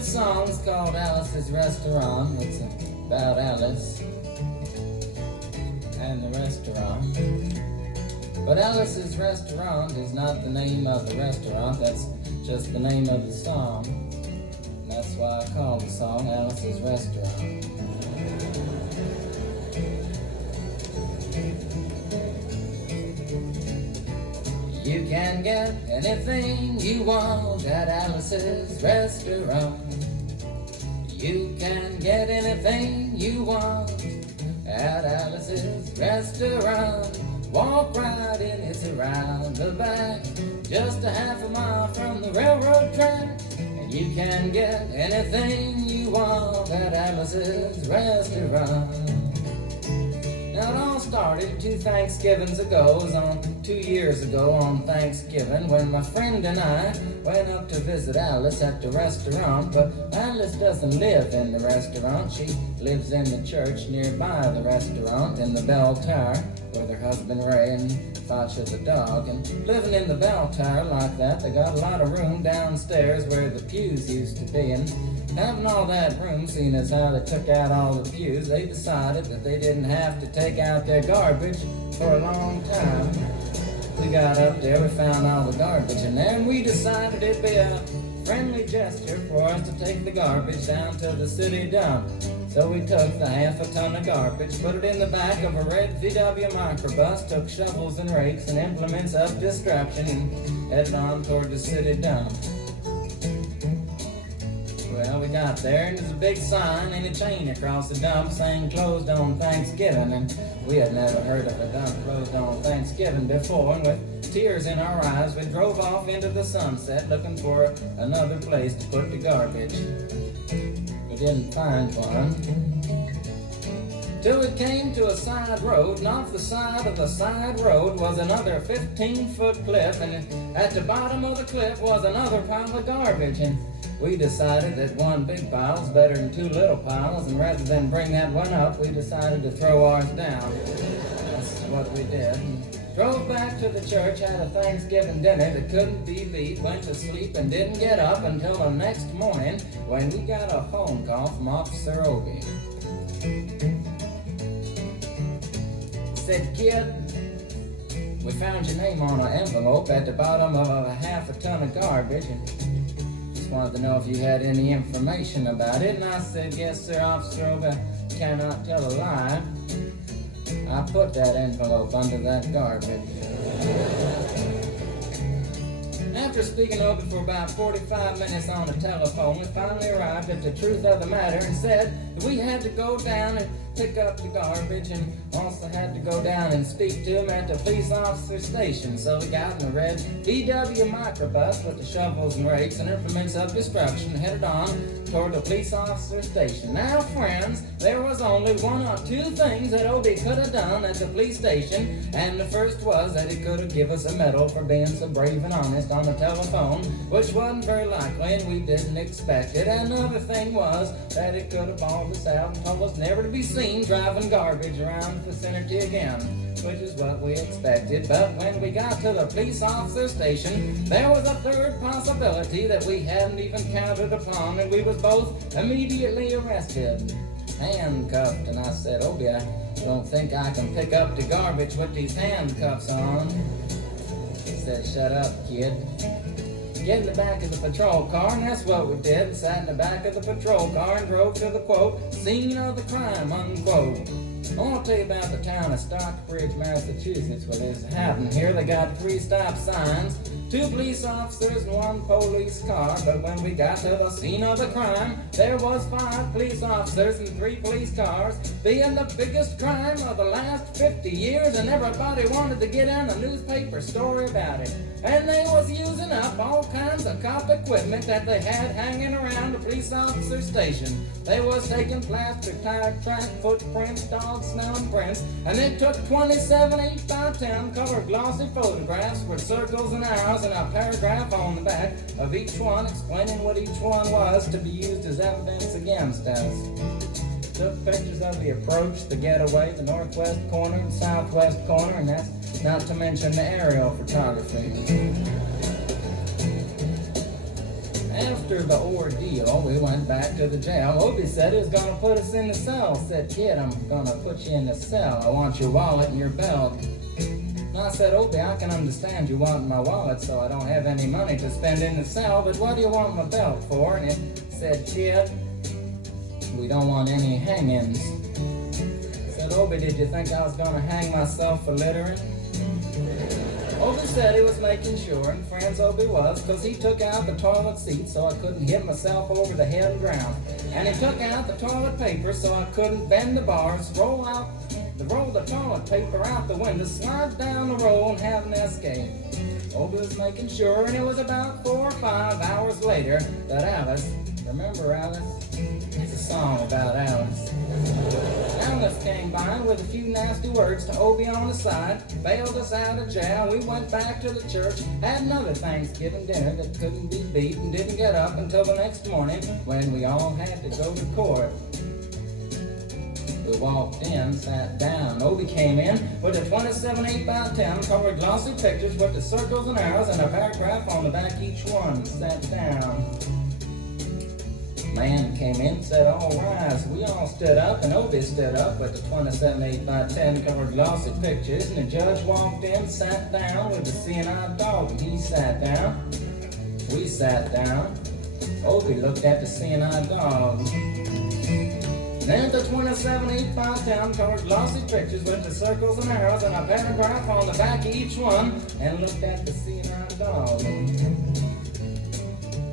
This song's called Alice's Restaurant. It's about Alice and the restaurant. But Alice's Restaurant is not the name of the restaurant, that's just the name of the song. And that's why I call the song Alice's Restaurant. You can get anything you want at Alice's Restaurant. You can get anything you want at Alice's Restaurant. Walk right in, it's around the back, just a half a mile from the railroad track. And you can get anything you want at Alice's Restaurant. Now it all started 2 Thanksgivings ago. It was 2 years ago on Thanksgiving when my friend and I went up to visit Alice at the restaurant. But Alice doesn't live in the restaurant. She lives in the church nearby the restaurant in the bell tower with her husband Ray and Facha the dog. And living in the bell tower like that, they got a lot of room downstairs where the pews used to be. And having all that room, seeing as how they took out all the pews, they decided that they didn't have to take out their garbage for a long time. We got up there, we found all the garbage in there, and we decided it'd be a friendly gesture for us to take the garbage down to the city dump. So we took the half a ton of garbage, put it in the back of a red VW microbus, took shovels and rakes and implements of destruction, and headed on toward the city dump. Well, we got there, and there's a big sign and a chain across the dump saying closed on Thanksgiving, and we had never heard of a dump closed on Thanksgiving before, and with tears in our eyes, we drove off into the sunset looking for another place to put the garbage. We didn't find one, till we came to a side road, and off the side of the side road was another 15-foot cliff, and at the bottom of the cliff was another pile of garbage, and we decided that one big pile is better than 2 little piles, and rather than bring that one up, we decided to throw ours down. That's what we did. And drove back to the church, had a Thanksgiving dinner that couldn't be beat, went to sleep and didn't get up until the next morning when we got a phone call from Officer Obie. Said, "Kid, we found your name on an envelope at the bottom of a half a ton of garbage, and wanted to know if you had any information about it." And I said, "Yes, sir, Officer Obie, cannot tell a lie. I put that envelope under that garbage." After speaking to Obie for about 45 minutes on the telephone, we finally arrived at the truth of the matter and said that we had to go down and pick up the garbage, and also had to go down and speak to him at the police officer station. So we got in the red VW microbus with the shovels and rakes and implements of destruction, headed on toward the police officer station. Now, friends, there was only 1 or 2 things that Obie could have done at the police station, and the first was that he could have given us a medal for being so brave and honest on the telephone, which wasn't very likely, and we didn't expect it. And another thing was that he could have bawled us out and told us never to be seen driving garbage around the vicinity again, which is what we expected. But when we got to the police officer station, there was a third possibility that we hadn't even counted upon, and we was both immediately arrested, handcuffed. And I said, "Obie, I don't think I can pick up the garbage with these handcuffs on." He said, "Shut up, kid. Get in the back of the patrol car," and that's what we did. We sat in the back of the patrol car and drove to the, quote, scene of the crime, unquote. I want to tell you about the town of Stockbridge, Massachusetts, where this happened here. They got 3 stop signs, 2 police officers and 1 police car, but when we got to the scene of the crime, there was 5 police officers and 3 police cars, being the biggest crime of the last 50 years, and everybody wanted to get in a newspaper story about it. And they was using up all kinds of cop equipment that they had hanging around the police officer station. They was taking plastic tire track footprints, dog smell prints, and it took 27 8x10 colored glossy photographs with circles and arrows and a paragraph on the back of each one explaining what each one was to be used as evidence against us. Took pictures of the approach, the getaway, the northwest corner and southwest corner, and that's not to mention the aerial photography. After the ordeal, we went back to the jail. Obie said he was going to put us in the cell. Said, kid, I'm going to put you in the cell. I want your wallet and your belt. And I said, Obie, I can understand you want my wallet so I don't have any money to spend in the cell, but what do you want my belt for? And it said, kid, we don't want any hangings. I said, Obie, did you think I was going to hang myself for littering? Obie said he was making sure, and friends Obie was, because he took out the toilet seat so I couldn't hit myself over the head and drown. And he took out the toilet paper so I couldn't bend the bars, roll the toilet paper out the window, slide down the roll, and have an escape. Obie was making sure, and it was about 4 or 5 hours later that Alice, remember Alice? It's a song about Alice. Alice came by with a few nasty words to Obie on the side, bailed us out of jail. We went back to the church, had another Thanksgiving dinner that couldn't be beat, and didn't get up until the next morning when we all had to go to court. We walked in, sat down. Obie came in with a 27 8x10 colored glossy pictures with the circles and arrows and a paragraph on the back each one. Sat down. Man came in, said, all rise. We all stood up, and Obie stood up with the 27 8x10 colored glossy pictures, and the judge walked in, sat down with the seeing eye dog, and he sat down. We sat down. Obie looked at the seeing eye dog. Then the 27 8x10 colored glossy pictures with the circles and arrows and a paragraph on the back of each one, and looked at the seeing eye dog.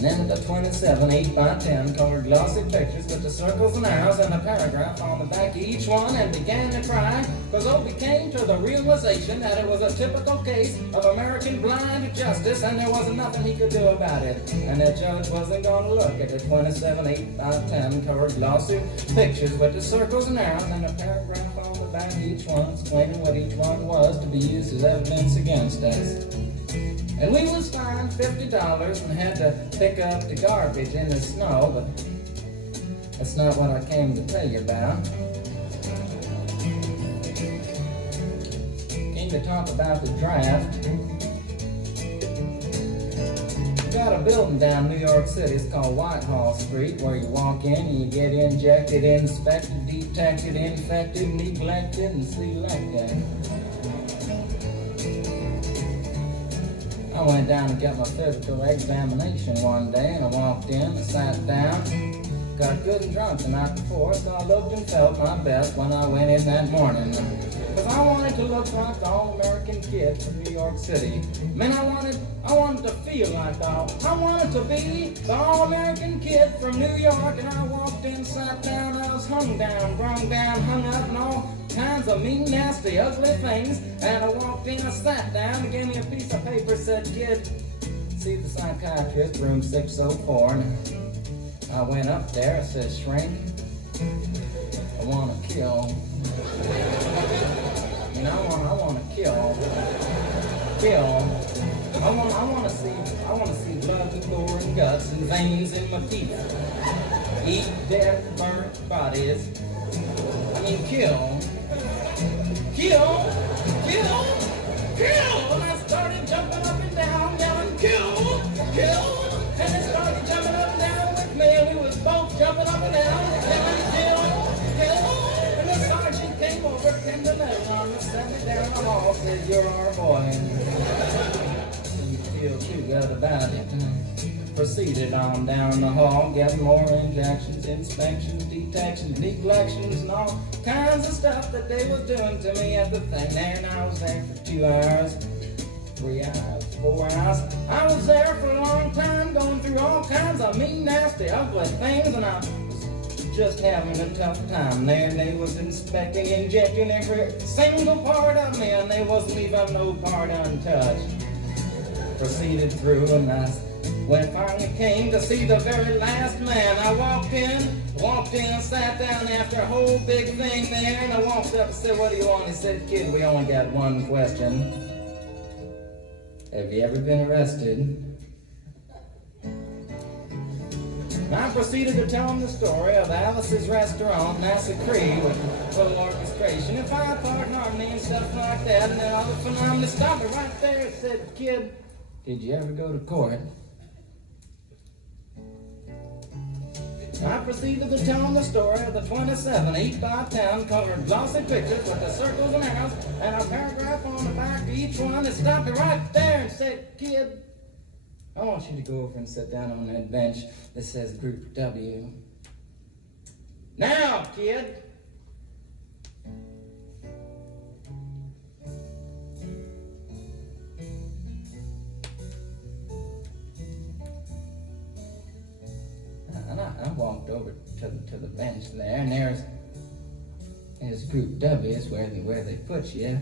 And then the 27 8x10 colored glossy pictures with the circles and arrows and a paragraph on the back of each one, and began to cry, because Obie came to the realization that it was a typical case of American blind justice, and there wasn't nothing he could do about it. And the judge wasn't going to look at the 27 8x10 colored glossy pictures with the circles and arrows and a paragraph on the back of each one, explaining what each one was to be used as evidence against us. And we was fined $50 and had to pick up the garbage in the snow, but that's not what I came to tell you about. Came to talk about the draft. We got a building down New York City, it's called Whitehall Street, where you walk in and you get injected, inspected, detected, infected, neglected, and selected. I went down to get my physical examination one day, and I walked in, I sat down, got good and drunk the night before, so I looked and felt my best when I went in that morning. Because I wanted to look like the all-American kid from New York City. Man, I wanted to feel like I wanted to be the all-American kid from New York, and I walked in, sat down, I was hung down, brung down, hung up, and all kinds of mean, nasty, ugly things. And I walked in, I sat down, and gave me a piece of paper, said, kid, see the psychiatrist, room 604. And I went up there, I said, shrink, I want to kill. You know, I want to kill. I want to see blood and gore and guts and veins in my teeth. Eat dead, burnt bodies. I mean, kill. And I started jumping up and down, yelling, kill. And they started jumping up and down with me, and we was both jumping up and down, yelling, kill. And the sergeant came over, pinned the medal on me, set me down the hall, said, you're our boy. And you feel too good about it. Proceeded on down the hall, getting more injections, inspections, detections, neglections, and all kinds of stuff that they was doing to me at the thing there. And I was there for 2 hours, 3 hours, 4 hours. I was there for a long time, going through all kinds of mean, nasty, ugly things, and I was just having a tough time there. And they was inspecting, injecting every single part of me, and they wasn't leaving no part untouched. Proceeded through, and when I finally came to see the very last man, I walked in, sat down after a whole big thing there, and I walked up and said, what do you want? He said, kid, we only got one question. Have you ever been arrested? And I proceeded to tell him the story of Alice's restaurant, Massacree, with little orchestration and 5-part harmony and stuff like that, and then all the phenomena stopped me right there and said, kid, did you ever go to court? I proceeded to tell him the story of the 27 east by town colored glossy pictures with the circles and arrows and a paragraph on the back of each one that stopped me right there and said, "Kid, I want you to go over and sit down on that bench that says Group W. Now, kid." And I walked over to the bench there, and there's Group W is where they put you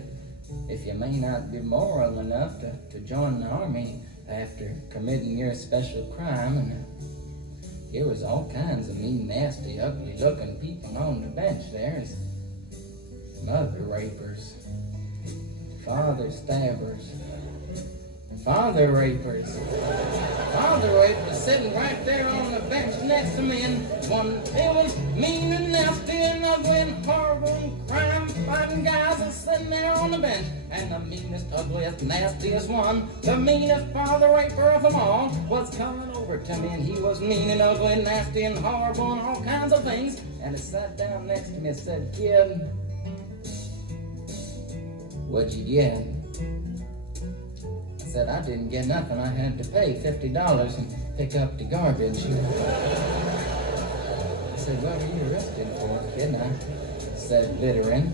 if you may not be moral enough to join the army after committing your special crime. And there was all kinds of mean, nasty, ugly-looking people on the bench there. Mother rapers, father stabbers, father rapers sitting right there on the bench next to me, and it was mean and nasty and ugly and horrible and crime-fighting guys are sitting there on the bench. And the meanest, ugliest, nastiest one, the meanest father raper of them all, was coming over to me, and he was mean and ugly and nasty and horrible and all kinds of things. And he sat down next to me and said, "Kid, what'd you get?" I said, "I didn't get nothing. I had to pay $50 and pick up the garbage." I said, "What were you arrested for, kid?" And I said, "Littering."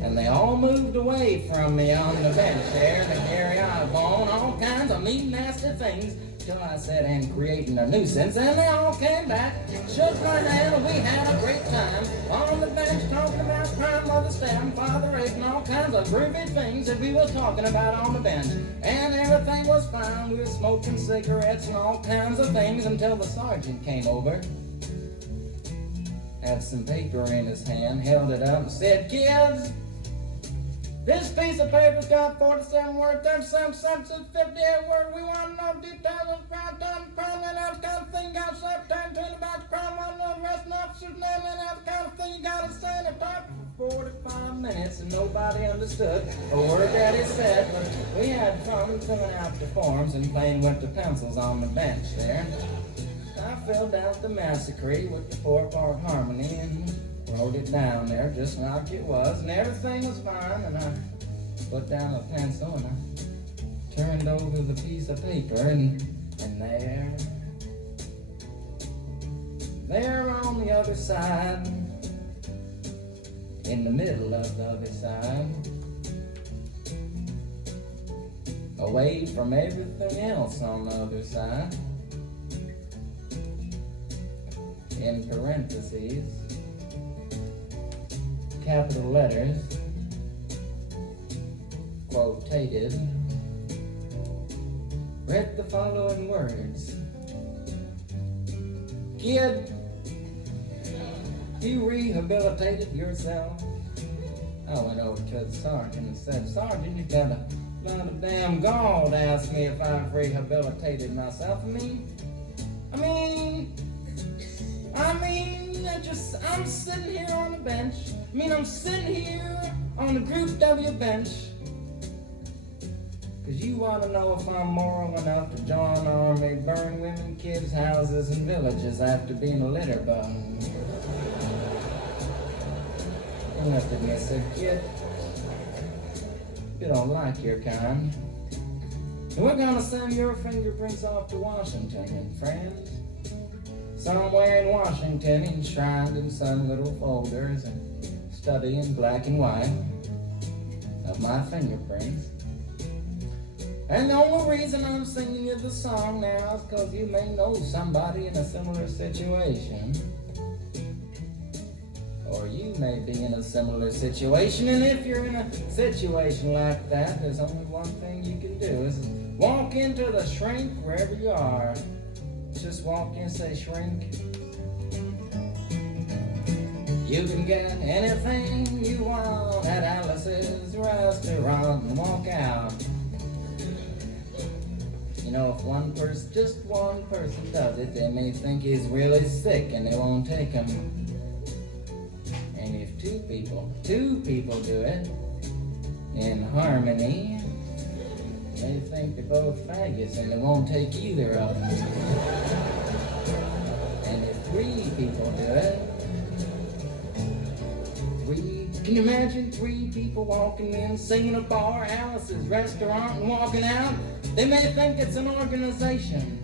And they all moved away from me on the bench there, and Gary Osborne, all kinds of mean, nasty things, till I said, "And creating a nuisance," and they all came back, shook my hand, and we had a great time on the bench talking about crime, mother stabbing, father rape, and all kinds of groovy things that we was talking about on the bench. And everything was fine. We were smoking cigarettes and all kinds of things until the sergeant came over, had some paper in his hand, held it up and said, "Kids, this piece of paper's got 47 words, 37 sentences, 58 words. We want to know details of crime, time, crime, and that kind of thing. Got slept time, tune about the crime, want to know the rest of the officer's name, and that kind of thing. You got to say in a talk for 45 minutes, and nobody understood a word that he said. But we had fun filling out the forms and playing with the pencils on the bench there. I filled out the Massacree with the 4-part harmony and wrote it down there just like it was, and everything was fine. And I put down a pencil and I turned over the piece of paper, and there on the other side, in the middle of the other side, away from everything else on the other side, in parentheses, capital letters, quotated, read the following words: "Kid, you rehabilitated yourself." I went over to the sergeant and said, "Sergeant, you got a lot of damn gall to ask me if I've rehabilitated myself. I'm sitting here on the bench. I'm sitting here on the Group W bench because you want to know if I'm moral enough to join the army, burn women, kids, houses, and villages after being a litter bum." He looked at me and said, "Kid, you don't like your kind. We're going to send your fingerprints off to Washington, and friends, somewhere in Washington, enshrined in some little folders and study in black and white of my fingerprints. And the only reason I'm singing you the song now is because you may know somebody in a similar situation. Or you may be in a similar situation, and if you're in a situation like that, there's only one thing you can do, is walk into the shrink wherever you are. Just walk in, say, "Shrink, you can get anything you want at Alice's restaurant," and walk out. If just one person does it, they may think he's really sick and they won't take him. And if two people do it in harmony, they think they're both faggots and they won't take either of them. And if 3 people do it. 3, can you imagine 3 people walking in, singing a bar, Alice's restaurant, and walking out? They may think it's an organization.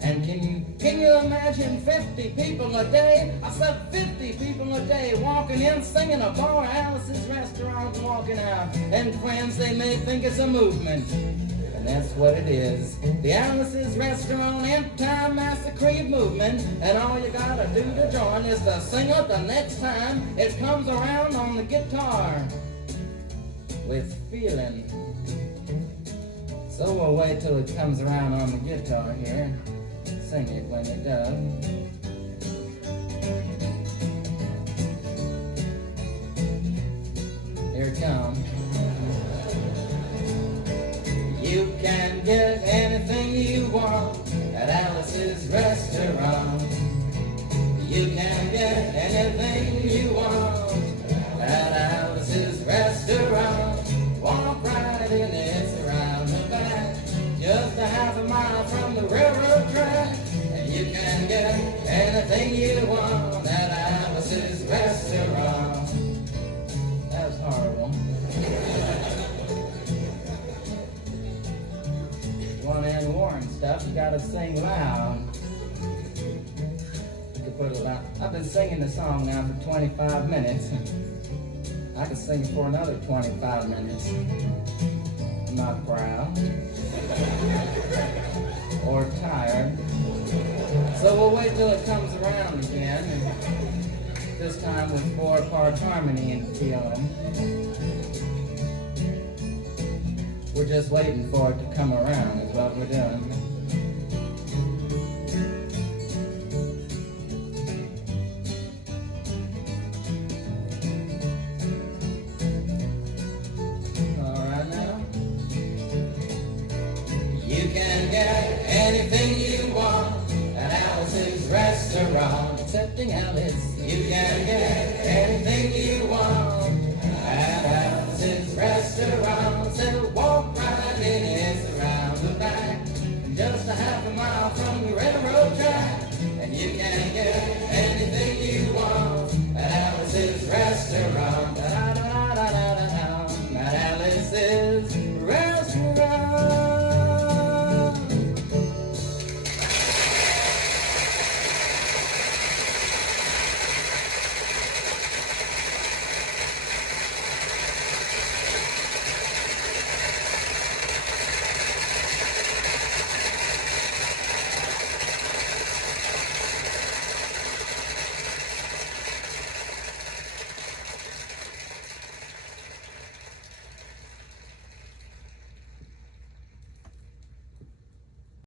And can you imagine 50 people a day? I said 50 people a day walking in, singing a bar, Alice's restaurant, and walking out. And friends, they may think it's a movement. And that's what it is. The Alice's Restaurant End-Time Massacree movement. And all you gotta do to join is to sing it the next time it comes around on the guitar. With feeling. So we'll wait till it comes around on the guitar here. Sing it when it does. Here it comes. You can get anything you want at Alice's Restaurant. You can get anything you want at Alice's Restaurant. Walk right in, it's around the back, just a half a mile from the railroad track. And you can get anything you want at Alice's Restaurant. That was horrible. If you want to end war and stuff, you gotta sing loud. You could put it loud. I've been singing the song now for 25 minutes. I could sing it for another 25 minutes. I'm not proud or tired. So we'll wait till it comes around again, and this time with 4-part harmony and feeling. We're just waiting for it to come around is what we're doing. You can get anything you